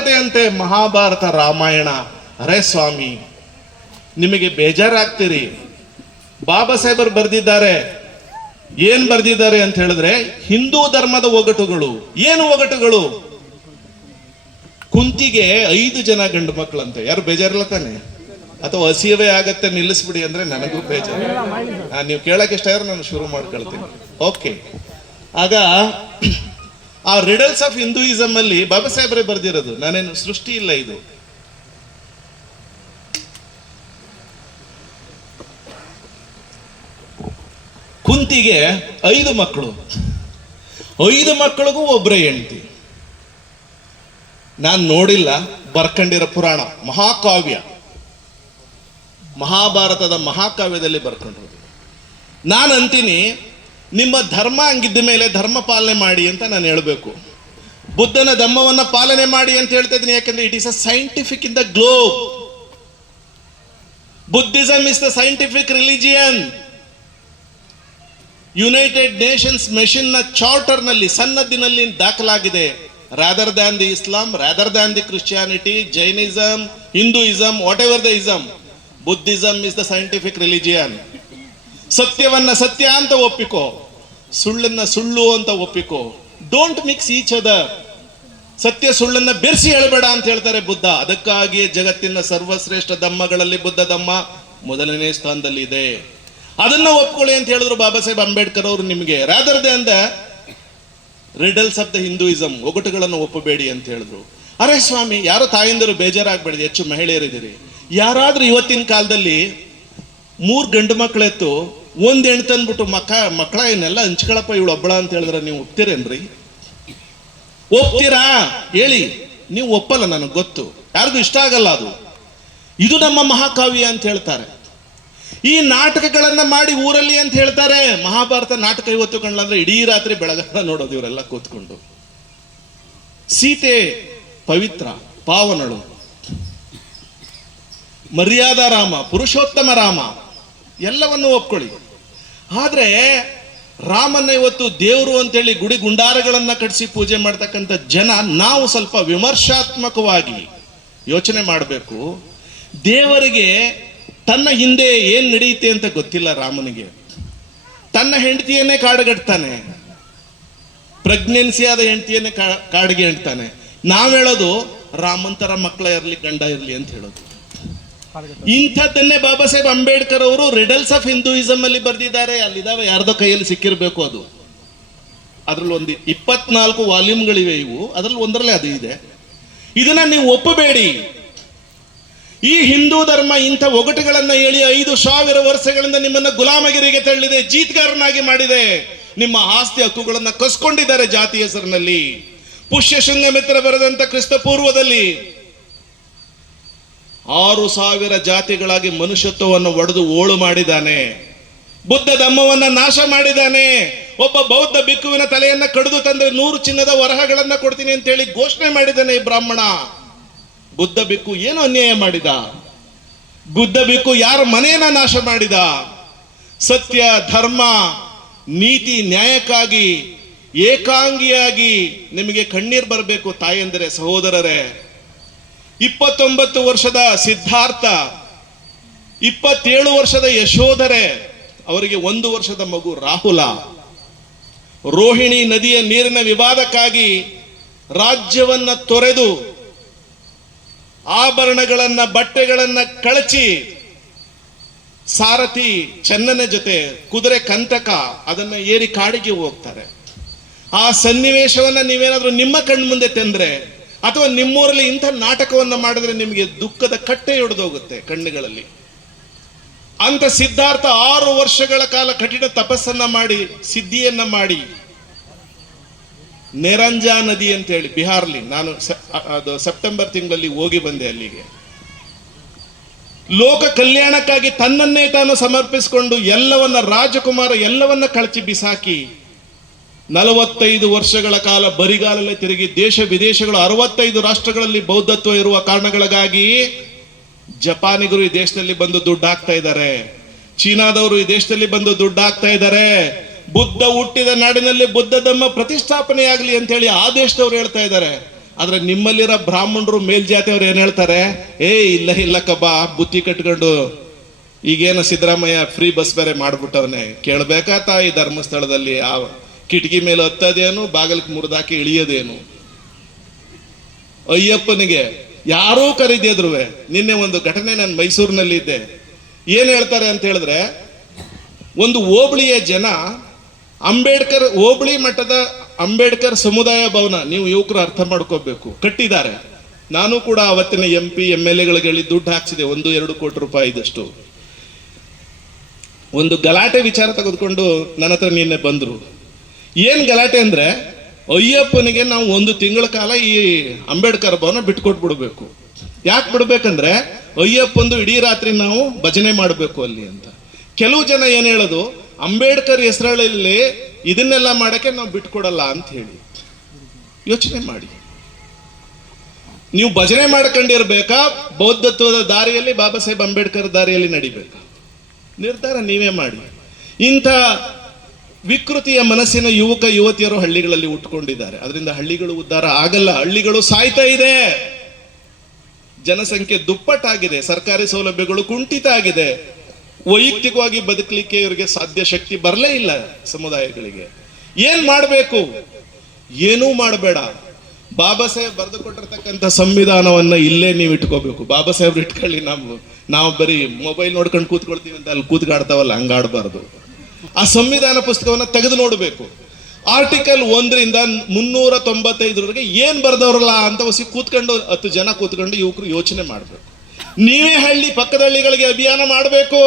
ಕತೆ ಅಂತೆ ಮಹಾಭಾರತ ರಾಮಾಯಣ. ಅರೆ ಸ್ವಾಮಿ, ನಿಮಗೆ ಬೇಜಾರಾಗ್ತೀರಿ? ಬಾಬಾ ಸಾಹೇಬರು ಬರೆದಿದ್ದಾರೆ. ಏನ್ ಬರೆದಿದ್ದಾರೆ ಅಂತ ಹೇಳಿದ್ರೆ, ಹಿಂದೂ ಧರ್ಮದ ಒಗಟುಗಳು. ಏನು ಒಗಟುಗಳು? ಕುಂತಿಗೆ ಐದು ಜನ ಗಂಡು ಮಕ್ಕಳಂತೆ. ಯಾರು ಬೇಜಾರಿಲ್ಲ ತಾನೆ? ಅಥವಾ ಹಸಿಯವೇ ಆಗತ್ತೆ, ನಿಲ್ಲಿಸ್ಬಿಡಿ ಅಂದ್ರೆ ನನಗೂ ಬೇಜಾರು. ನೀವು ಕೇಳಕ್ಕೆ ಇಷ್ಟ ಇದ್ರೆ ನಾನು ಶುರು ಮಾಡ್ಕೊಳ್ತೀನಿ. ಓಕೆ. ಆಗ ಆ ರಿಡಲ್ಸ್ ಆಫ್ ಹಿಂದೂಯಿಸಮ್ ಅಲ್ಲಿ ಬಾಬಾ ಸಾಹೇಬ್ರೆ ಬರ್ದಿರೋದು. ನಾನೇನು ಸೃಷ್ಟಿ ಇಲ್ಲ ಇದು. ಕುಂತಿಗೆ ಐದು ಮಕ್ಕಳು. ಐದು ಮಕ್ಕಳಿಗೂ ಒಬ್ಬರೇ ಹೆಂಡತಿ. ನಾನು ನೋಡಿಲ್ಲ, ಬರ್ಕೊಂಡಿರೋ ಪುರಾಣ, ಮಹಾಕಾವ್ಯ. ಮಹಾಭಾರತದ ಮಹಾಕಾವ್ಯದಲ್ಲಿ ಬರ್ಕೊಂಡಿರೋದು ನಾನು ಅಂತೀನಿ ನಿಮ್ಮ ಧರ್ಮ ಹಂಗಿದ್ದ ಮೇಲೆ ಧರ್ಮ ಪಾಲನೆ ಮಾಡಿ ಅಂತ ನಾನು ಹೇಳಬೇಕು. ಬುದ್ಧನ ಧರ್ಮವನ್ನು ಪಾಲನೆ ಮಾಡಿ ಅಂತ ಹೇಳ್ತಾ ಇದ್ದೀನಿ, ಯಾಕಂದ್ರೆ it is a scientific in the globe Buddhism is the scientific religion United Nations ಮೆಷಿನ್ನ ಚಾರ್ಟರ್ನಲ್ಲಿ ಸನ್ನದ್ದಿನಲ್ಲಿ ದಾಖಲಾಗಿದೆ. Rather than the Islam rather than the Christianity Jainism Hinduism whatever the ism Buddhism is the scientific religion ಸತ್ಯವನ್ನ ಸತ್ಯ ಅಂತ ಒಪ್ಪಿಕೋ, ಸುಳ್ಳನ್ನ ಸುಳ್ಳು ಅಂತ ಒಪ್ಪಿಕೋ. Don't mix each ಅದ ಸತ್ಯ ಸುಳ್ಳನ್ನ ಬೆರೆಸಿ ಹೇಳಬೇಡ ಅಂತ ಹೇಳ್ತಾರೆ ಬುದ್ಧ. ಅದಕ್ಕಾಗಿಯೇ ಜಗತ್ತಿನ ಸರ್ವಶ್ರೇಷ್ಠ ಧಮ್ಮಗಳಲ್ಲಿ ಬುದ್ಧ ಧಮ್ಮ ಮೊದಲನೇ ಸ್ಥಾನದಲ್ಲಿ ಇದೆ. ಅದನ್ನ ಒಪ್ಕೊಳ್ಳಿ ಅಂತ ಹೇಳಿದ್ರು ಬಾಬಾ ಸಾಹೇಬ್ ಅಂಬೇಡ್ಕರ್ ಅವರು ನಿಮಗೆ. ರಾದರ್ ದೇ ಅಂದ ರಿಡಲ್ಸ್ ಆಫ್ ದ ಹಿಂದೂಯಿಸಮ್ ಒಗಟುಗಳನ್ನು ಒಪ್ಪಬೇಡಿ ಅಂತ ಹೇಳಿದ್ರು. ಅರೆ ಸ್ವಾಮಿ, ಯಾರು ತಾಯಂದಿರು ಬೇಜಾರಾಗಬೇಡಿ ಹೆಚ್ಚು ಮಹಿಳೆಯರಿದ್ದೀರಿ. ಯಾರಾದ್ರೂ ಇವತ್ತಿನ ಕಾಲದಲ್ಲಿ ಮೂರು ಗಂಡು ಮಕ್ಕಳೆತ್ತು ಒಂದ್ ತಂದ್ಬಿಟ್ಟು ಮಕ್ಕ ಮಕ್ಕಳ ಏನೆಲ್ಲ ಹಂಚ್ಕೊಳಪ್ಪ, ಇವಳು ಒಬ್ಬಳ ಅಂತ ಹೇಳಿದ್ರೆ ನೀವು ಒಪ್ತೀರೇನ್ರಿ? ಒಪ್ತೀರಾ? ಹೇಳಿ. ನೀವು ಒಪ್ಪಲ್ಲ ನನಗೆ ಗೊತ್ತು. ಯಾರಿಗೂ ಇಷ್ಟ ಆಗಲ್ಲ ಅದು. ಇದು ನಮ್ಮ ಮಹಾಕಾವ್ಯ ಅಂತ ಹೇಳ್ತಾರೆ. ಈ ನಾಟಕಗಳನ್ನ ಮಾಡಿ ಊರಲ್ಲಿ ಅಂತ ಹೇಳ್ತಾರೆ. ಮಹಾಭಾರತ ನಾಟಕ ಇವತ್ತು ಕಂಡ್ಲಂದ್ರೆ ಇಡೀ ರಾತ್ರಿ ಬೆಳಗಾನ ನೋಡೋದು ಇವರೆಲ್ಲ ಕೂತ್ಕೊಂಡು. ಸೀತೆ ಪವಿತ್ರ, ಪಾವನಳು. ಮರ್ಯಾದಾ ರಾಮ, ಪುರುಷೋತ್ತಮ ರಾಮ, ಎಲ್ಲವನ್ನು ಒಪ್ಕೊಳ್ಳಿ. ಆದ್ರೆ ರಾಮನ್ನ ಇವತ್ತು ದೇವರು ಅಂತೇಳಿ ಗುಡಿ ಗುಂಡಾರಗಳನ್ನ ಕಟ್ಟಿಸಿ ಪೂಜೆ ಮಾಡ್ತಕ್ಕಂಥ ಜನ ನಾವು ಸ್ವಲ್ಪ ವಿಮರ್ಶಾತ್ಮಕವಾಗಿ ಯೋಚನೆ ಮಾಡಬೇಕು. ದೇವರಿಗೆ ತನ್ನ ಹಿಂದೆ ಏನು ನಡೆಯುತ್ತೆ ಅಂತ ಗೊತ್ತಿಲ್ಲ ರಾಮನಿಗೆ. ತನ್ನ ಹೆಂಡತಿಯನ್ನೇ ಕಾಡುಗಟ್ತಾನೆ. ಪ್ರೆಗ್ನೆನ್ಸಿ ಆದ ಹೆಂಡತಿಯನ್ನೇ ಕಾಡಿಗೆ ಹೆಣ್ತಾನೆ ನಾವು ಹೇಳೋದು ರಾಮಂತರ ಮಕ್ಕಳ ಇರಲಿ ಗಂಡ ಇರಲಿ ಅಂತ ಹೇಳೋದು. ಇಂಥದ್ದನ್ನೇ ಬಾಬಾ ಸಾಹೇಬ್ ಅಂಬೇಡ್ಕರ್ ಅವರು ರಿಡಲ್ಸ್ ಆಫ್ ಹಿಂದೂಯಿಸಮ್ ಅಲ್ಲಿ ಬರೆದಿದ್ದಾರೆ. ಅಲ್ಲಿದಾವೆ ಯಾರ್ದೋ ಕೈಯಲ್ಲಿ ಸಿಕ್ಕಿರ್ಬೇಕು ಅದು. ಅದ್ರಲ್ಲಿ ಒಂದು ಇಪ್ಪತ್ನಾಲ್ಕು ವಾಲ್ಯೂಮ್ಗಳಿವೆ ಇವು. ಅದ್ರಲ್ಲಿ ಒಂದರಲ್ಲೇ ಅದು ಇದೆ. ಇದನ್ನ ನೀವು ಒಪ್ಪಬೇಡಿ. ಈ ಹಿಂದೂ ಧರ್ಮ ಇಂಥ ಒಗಟುಗಳನ್ನ ಹೇಳಿ ಐದು ಸಾವಿರ ವರ್ಷಗಳಿಂದ ನಿಮ್ಮನ್ನ ಗುಲಾಮಗಿರಿಗೆ ತಳ್ಳಿದೆ, ಜೀತ್ಗಾರನಾಗಿ ಮಾಡಿದೆ. ನಿಮ್ಮ ಆಸ್ತಿ ಹಕ್ಕುಗಳನ್ನ ಕಸ್ಕೊಂಡಿದ್ದಾರೆ ಜಾತಿ ಹೆಸರಿನಲ್ಲಿ. ಪುಷ್ಯ ಶೃಂಗಮಿತ್ರ ಬರೆದಂತ ಕ್ರಿಸ್ತ ಪೂರ್ವದಲ್ಲಿ. ಆರು ಸಾವಿರ ಜಾತಿಗಳಾಗಿ ಮನುಷ್ಯತ್ವವನ್ನು ಒಡೆದು ಓಳು ಮಾಡಿದ್ದಾನೆ. ಬುದ್ಧ ಧಮ್ಮವನ್ನ ನಾಶ ಮಾಡಿದ್ದಾನೆ. ಒಬ್ಬ ಬೌದ್ಧ ಬಿಕ್ಕುವಿನ ತಲೆಯನ್ನ ಕಡಿದು ತಂದ್ರೆ ನೂರು ಚಿನ್ನದ ವರಹಗಳನ್ನು ಕೊಡ್ತೀನಿ ಅಂತ ಹೇಳಿ ಘೋಷಣೆ ಮಾಡಿದ್ದಾನೆ ಈ ಬ್ರಾಹ್ಮಣ. ಬುದ್ಧ ಬಿಕ್ಕು ಏನು ಅನ್ಯಾಯ ಮಾಡಿದ? ಬುದ್ಧ ಬಿಕ್ಕು ಯಾರ ಮನೆಯನ್ನ ನಾಶ ಮಾಡಿದ? ಸತ್ಯ, ಧರ್ಮ, ನೀತಿ, ನ್ಯಾಯಕ್ಕಾಗಿ, ಏಕಾಂಗಿಯಾಗಿ ನಿಮಗೆ ಕಣ್ಣೀರು ಬರಬೇಕು ತಾಯಂದರೆ, ಸಹೋದರರೇ. ಇಪ್ಪತ್ತೊಂಬತ್ತು ವರ್ಷದ ಸಿದ್ಧಾರ್ಥ, ಇಪ್ಪತ್ತೇಳು ವರ್ಷದ ಯಶೋಧರೆ, ಅವರಿಗೆ ಒಂದು ವರ್ಷದ ಮಗು ರಾಹುಲ. ರೋಹಿಣಿ ನದಿಯ ನೀರಿನ ವಿವಾದಕ್ಕಾಗಿ ರಾಜ್ಯವನ್ನ ತೊರೆದು, ಆಭರಣಗಳನ್ನ, ಬಟ್ಟೆಗಳನ್ನ ಕಳಚಿ, ಸಾರಥಿ ಚನ್ನನ ಜೊತೆ ಕುದುರೆ ಕಂತಕ ಅದನ್ನ ಏರಿ ಕಾಡಿಗೆ ಹೋಗ್ತಾರೆ. ಆ ಸನ್ನಿವೇಶವನ್ನ ನೀವೇನಾದ್ರೂ ನಿಮ್ಮ ಕಣ್ಮುಂದೆ ತಂದ್ರೆ ಅಥವಾ ನಿಮ್ಮೂರಲ್ಲಿ ಇಂಥ ನಾಟಕವನ್ನು ಮಾಡಿದ್ರೆ ನಿಮಗೆ ದುಃಖದ ಕಟ್ಟೆ ಹೊಡೆದೋಗುತ್ತೆ ಕಣ್ಣುಗಳಲ್ಲಿ. ಅಂತ ಸಿದ್ಧಾರ್ಥ ಆರು ವರ್ಷಗಳ ಕಾಲ ಕಠಿಣ ತಪಸ್ಸನ್ನ ಮಾಡಿ, ಸಿದ್ಧಿಯನ್ನ ಮಾಡಿ, ನೆರಂಜಾ ನದಿ ಅಂತ ಹೇಳಿ ಬಿಹಾರ್ಲಿ, ನಾನು ಅದು ಸೆಪ್ಟೆಂಬರ್ ತಿಂಗಳಲ್ಲಿ ಹೋಗಿ ಬಂದೆ ಅಲ್ಲಿಗೆ. ಲೋಕ ಕಲ್ಯಾಣಕ್ಕಾಗಿ ತನ್ನನ್ನೇ ತಾನು ಸಮರ್ಪಿಸಿಕೊಂಡು ಎಲ್ಲವನ್ನ ರಾಜಕುಮಾರ ಎಲ್ಲವನ್ನ ಕಳಚಿ ಬಿಸಾಕಿ ನಲವತ್ತೈದು ವರ್ಷಗಳ ಕಾಲ ಬರಿಗಾಲಲ್ಲೇ ತಿರುಗಿ ದೇಶ ವಿದೇಶಗಳು ಅರವತ್ತೈದು ರಾಷ್ಟ್ರಗಳಲ್ಲಿ ಬೌದ್ಧತ್ವ ಇರುವ ಕಾರಣಗಳಿಗಾಗಿ ಜಪಾನಿಗರು ಈ ದೇಶದಲ್ಲಿ ಬಂದು ದುಡ್ಡು ಹಾಕ್ತಾ ಇದ್ದಾರೆ. ಚೀನಾದವರು ಈ ದೇಶದಲ್ಲಿ ಬಂದು ದುಡ್ಡು ಹಾಕ್ತಾ ಇದ್ದಾರೆ. ಬುದ್ಧ ಹುಟ್ಟಿದ ನಾಡಿನಲ್ಲಿ ಬುದ್ಧ ಧರ್ಮ ಪ್ರತಿಷ್ಠಾಪನೆ ಆಗಲಿ ಅಂತ ಹೇಳಿ ಆ ದೇಶದವ್ರು ಹೇಳ್ತಾ ಇದ್ದಾರೆ. ಆದ್ರೆ ನಿಮ್ಮಲ್ಲಿರೋ ಬ್ರಾಹ್ಮಣರು ಮೇಲ್ಜಾತಿಯವ್ರು ಏನ್ ಹೇಳ್ತಾರೆ? ಏ, ಇಲ್ಲ ಇಲ್ಲ ಕಬ್ಬ, ಬುತ್ತಿ ಕಟ್ಕೊಂಡು ಈಗೇನು ಸಿದ್ದರಾಮಯ್ಯ ಫ್ರೀ ಬಸ್ ಬೇರೆ ಮಾಡ್ಬಿಟ್ಟವನೇ. ಕೇಳಬೇಕಾ ತಾಯಿ ಧರ್ಮಸ್ಥಳದಲ್ಲಿ? ಆ ಕಿಟಕಿ ಮೇಲೆ ಹತ್ತದೇನು ಬಾಗಲಕ್ಕೆ ಮುರಿದಾಕಿ ಇಳಿಯೋದೇನು? ಅಯ್ಯಪ್ಪನಿಗೆ ಯಾರೂ ಕರೀದಿದ್ರು ನಿನ್ನೆ ಒಂದು ಘಟನೆ ನಾನು ಮೈಸೂರಿನಲ್ಲಿ ಇದ್ದೆ. ಏನ್ ಹೇಳ್ತಾರೆ ಅಂತ ಹೇಳಿದ್ರೆ, ಒಂದು ಹೋಬಳಿಯ ಜನ ಅಂಬೇಡ್ಕರ್, ಹೋಬಳಿ ಮಟ್ಟದ ಅಂಬೇಡ್ಕರ್ ಸಮುದಾಯ ಭವನ, ನೀವು ಯುವಕರು ಅರ್ಥ ಮಾಡ್ಕೋಬೇಕು, ಕಟ್ಟಿದ್ದಾರೆ. ನಾನು ಕೂಡ ಅವತ್ತಿನ ಎಂ ಪಿ ಎಂ ಎಲ್ ಎಗಳಿಗೆ ದುಡ್ಡು ಹಾಕ್ಸಿದೆ, ಒಂದು, ಎರಡು ಕೋಟಿ ರೂಪಾಯಿ ಇದಷ್ಟು ಒಂದು ಗಲಾಟೆ ವಿಚಾರ ತೆಗೆದುಕೊಂಡು ನನ್ನ ಹತ್ರ ನಿನ್ನೆ ಬಂದ್ರು. ಏನ್ ಗಲಾಟೆ ಅಂದ್ರೆ ಅಯ್ಯಪ್ಪನಿಗೆ ನಾವು ಒಂದು ತಿಂಗಳ ಕಾಲ ಈ ಅಂಬೇಡ್ಕರ್ ಭವನ ಬಿಟ್ಕೊಟ್ಬಿಡ್ಬೇಕು. ಯಾಕೆ ಬಿಡ್ಬೇಕಂದ್ರೆ ಅಯ್ಯಪ್ಪಂದು ಇಡೀ ರಾತ್ರಿ ನಾವು ಭಜನೆ ಮಾಡಬೇಕು ಅಲ್ಲಿ ಅಂತ. ಕೆಲವು ಜನ ಏನ್ ಹೇಳೋದು, ಅಂಬೇಡ್ಕರ್ ಹೆಸರಲ್ಲಿ ಇದನ್ನೆಲ್ಲ ಮಾಡಕ್ಕೆ ನಾವು ಬಿಟ್ಕೊಡಲ್ಲ ಅಂತ ಹೇಳಿ. ಯೋಚನೆ ಮಾಡಿ. ನೀವು ಭಜನೆ ಮಾಡ್ಕೊಂಡಿರ್ಬೇಕಾ, ಬೌದ್ಧತ್ವದ ದಾರಿಯಲ್ಲಿ ಬಾಬಾ ಸಾಹೇಬ್ ಅಂಬೇಡ್ಕರ್ ದಾರಿಯಲ್ಲಿ ನಡಿಬೇಕಾ? ನಿರ್ಧಾರ ನೀವೇ ಮಾಡಿ. ಇಂಥ ವಿಕೃತಿಯ ಮನಸ್ಸಿನ ಯುವಕ ಯುವತಿಯರು ಹಳ್ಳಿಗಳಲ್ಲಿ ಉಟ್ಕೊಂಡಿದ್ದಾರೆ. ಅದರಿಂದ ಹಳ್ಳಿಗಳು ಉದ್ಧಾರ ಆಗಲ್ಲ. ಹಳ್ಳಿಗಳು ಸಾಯ್ತಾ ಇದೆ. ಜನಸಂಖ್ಯೆ ದುಪ್ಪಟ್ಟಾಗಿದೆ. ಸರ್ಕಾರಿ ಸೌಲಭ್ಯಗಳು ಕುಂಠಿತ ಆಗಿದೆ. ವೈಯಕ್ತಿಕವಾಗಿ ಬದುಕಲಿಕ್ಕೆ ಇವರಿಗೆ ಸಾಧ್ಯ ಶಕ್ತಿ ಬರಲೇ ಇಲ್ಲ ಸಮುದಾಯಗಳಿಗೆ. ಏನ್ ಮಾಡಬೇಕು? ಏನೂ ಮಾಡಬೇಡ. ಬಾಬಾ ಸಾಹೇಬ್ ಬರೆದು ಕೊಟ್ಟಿರ್ತಕ್ಕಂಥ ಸಂವಿಧಾನವನ್ನ ಇಲ್ಲೇ ನೀವು ಇಟ್ಕೋಬೇಕು. ಬಾಬಾ ಸಾಹೇಬ್ರು ಇಟ್ಕೊಳ್ಳಿ ನಾವು ನಾವು ಬರೀ ಮೊಬೈಲ್ ನೋಡ್ಕೊಂಡು ಕೂತ್ಕೊಳ್ತೀವಿ ಅಂತ ಅಲ್ಲಿ ಕೂತ್ಕಾಡ್ತಾವಲ್ಲ ಹಂಗಾಡ್ಬಾರ್ದು ಆ ಸಂವಿಧಾನ ಪುಸ್ತಕವನ್ನ ತೆಗೆದು ನೋಡಬೇಕು. ಆರ್ಟಿಕಲ್ ಒಂದರಿಂದ ಮುನ್ನೂರ ತೊಂಬತ್ತೈದರವರೆಗೆ ಏನು ಬರ್ದವ್ರಲ್ಲ ಅಂತ ಹೊಸಿ ಕೂತ್ಕೊಂಡು ಹತ್ತು ಜನ ಕೂತ್ಕೊಂಡು ಯುವಕರು ಯೋಚನೆ ಮಾಡಬೇಕು. ನೀವೇ ಹಳ್ಳಿ ಪಕ್ಕದ ಹಳ್ಳಿಗಳಿಗೆ ಅಭಿಯಾನ ಮಾಡಬೇಕು.